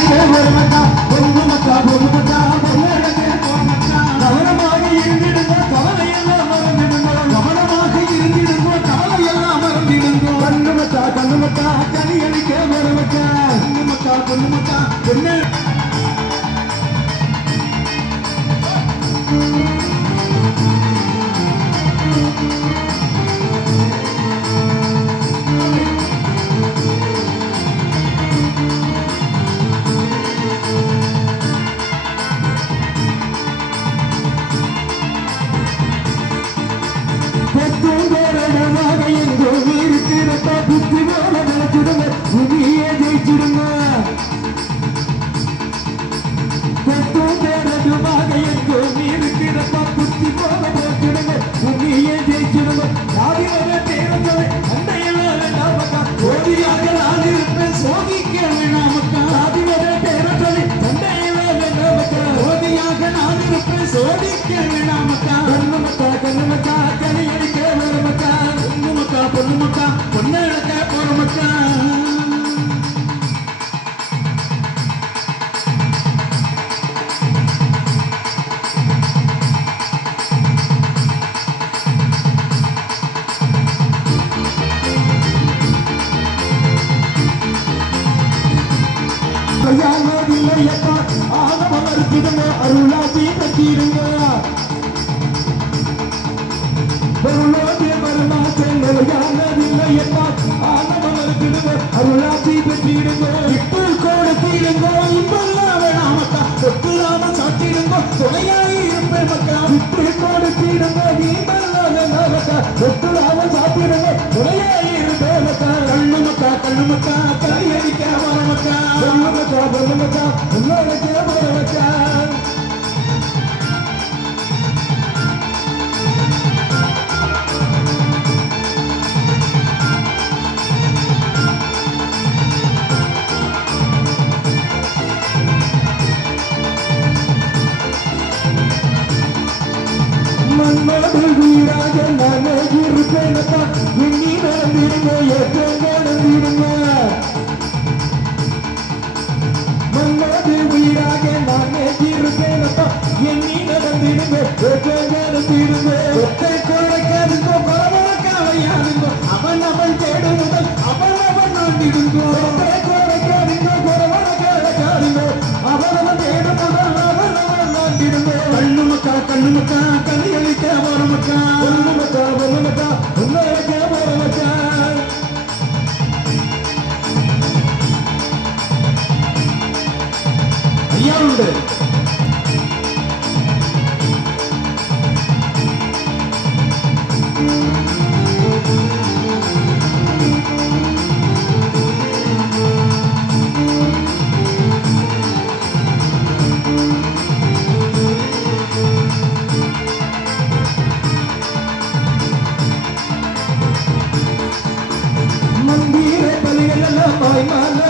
கனியடிக்க வருமக்கா பொண்ணுமக்கா பொண்ணுமக்கா பொண்ணழகே போமக்கா கவனமாக இருந்திடுங்க கவலையெல்லாம் மறந்திடுங்க கவனமாக இருந்திடுங்க கவலையெல்லாம் மறந்திடுங்க கண்ணுமக்கா கண்ணுமக்கா கனியடிக்க வருமக்கா பொண்ணுமக்கா பொண்ணுமக்கா பொண்ணு புத்தி போல நினைச்சிடுங்க புதிய ஜெயிச்சிடுங்க பேரதுமாக எங்கோ இருக்கிறப்ப புத்தி போல நினைச்சிடுங்க புதிய ஜெயிச்சிடுங்க யாரையோட தேர்ந்தவை அண்டையில நாமக்கா ஓடியாக நான் இருப்பேன் சோதிக்க வேணாமக்கா யாரையோட தேர்ந்தவை அண்டையில நாமக்கா ஓடியாக நான் இருப்பேன் சோதிக்க வேணாமக்கா கண்ணுமக்கா கண்ணுமக்கா கனியடிக்க வருமக்கா பொண்ணுமக்கா பொண்ணுமக்கா பொண்ணழக போறமக்கா இல்லையப்பா ஆகமம் அறுத்திடுங்க அருளாசி கட்டிடுங்க பொருளோடு வருமாசம் நிலையானதில்லையப்பா ஆகமம் அறுத்திடுங்க அருளாசி கட்டிடுங்க இப்போ கொடுத்திடுங்க இப்பெல்லாம் வேணாமக்கா சொத்துலாம சாத்திடுங்க துணையாகி இருப்பேன் மக்கா இப்போ கொடுத்திடுங்க இப்பெல்லாம் சொத்துலாம சாத்திடுங்க துணையாகி இருப்பேன் மக்கா கண்ணுமக்கா கண்ணுமக்கா கையடிக்க வரமக்கா பொண்ணுமக்கா பொண்ணுமக்கா பொண்ணழகே வரமக்கா மன்னோடு வீராக நானே இருப்பேனப்பா எண்ணி நடந்திருங்க எப்போ நடந்திருங்க மன்னோடு வீராக நானே இருப்பேனப்பா எண்ணி நடந்திருங்க எப்போ நடந்திருங்க ஒத்தை குறைக்காதுங்கோ குறவழக்காவையாதுங்கோ அவன் அவன் தேடும் முதல் அவன் அவன் நாண்டிடுங்கோ ஒத்தை குறைக்காதுங்கோ குறவழக்காதுங்கோ அவன் அவன் தேடும் முதல் அவன் அவன் நாண்டிடுங்கோ கண்ணுமக்கா கண்ணுமக்கா கனியளிக்க வரமக்கா பொண்ணுமக்கா பொண்ணுமக்கா பொண்ணழக வரமக்கா ஐயா உண்டு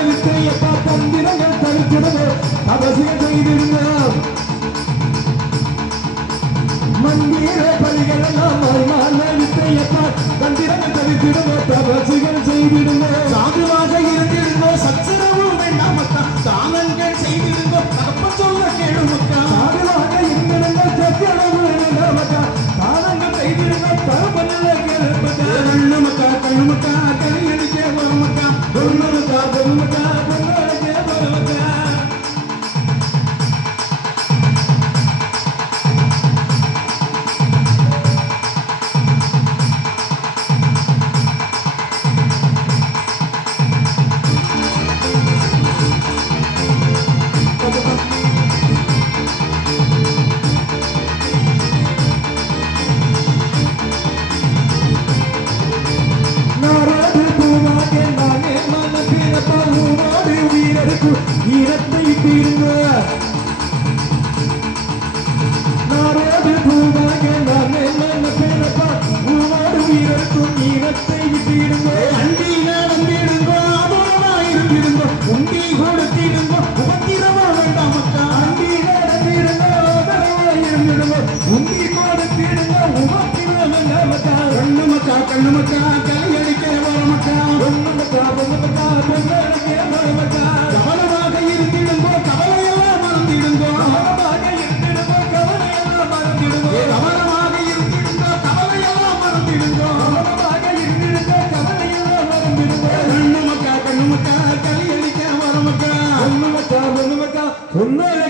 வித்தையப்பா தந்திரங்கள் தடுக்கிறது அவசியம் செய்திருங்க மந்திர பலிகள் எல்லாம் வித்தையப்பா தந்திரங்கள் தடுக்கிறது அவசியம் செய்திருங்க சாதுவாக இருந்திருந்தோ சச்சரவு வேண்டாமக்கா தானங்கள் செய்திருந்தோ தப்ப சொல்ல கேளுமக்கா சாதுவாக இருந்திருந்தோ சச்சரவு வேண்டாமக்கா தானங்கள் செய்திருந்தோ தரப்பல்ல கேளுமக்கா கண்ணுமக்கா கண்ணுமக்கா கனியடிக்க வருமக்கா பொண்ணுமக்கா பொண்ணுமக்கா பொண்ணழகே வரமக்கா ஈரத்தை தீருங்க நாரோடு பூவாக நானே மனப்பேனப்பா உனோடு வீரருக்கும் ஈரத்தை விட்டிடுங்க அண்டி நடந்திடுங்க ஆபரணமாயிருந்திடுங்க உண்டி கொடுத்திடுங்க உபத்திரமா வேண்டாமக்கா அண்டி நடந்திடுங்க ஆபரணமாயிருந்திடுங்க உண்டி கொடுத்திடுங்க உபத்திரம் வேண்டாமக்கா கண்ணுமக்கா கண்ணுமக்கா கையடிக்க வரமக்கா பொண்ணுமக்கா பொண்ணுமக்கா பொண்ணழகே வரமக்கா கவனமாக இருந்திடுங்க சொன்னதை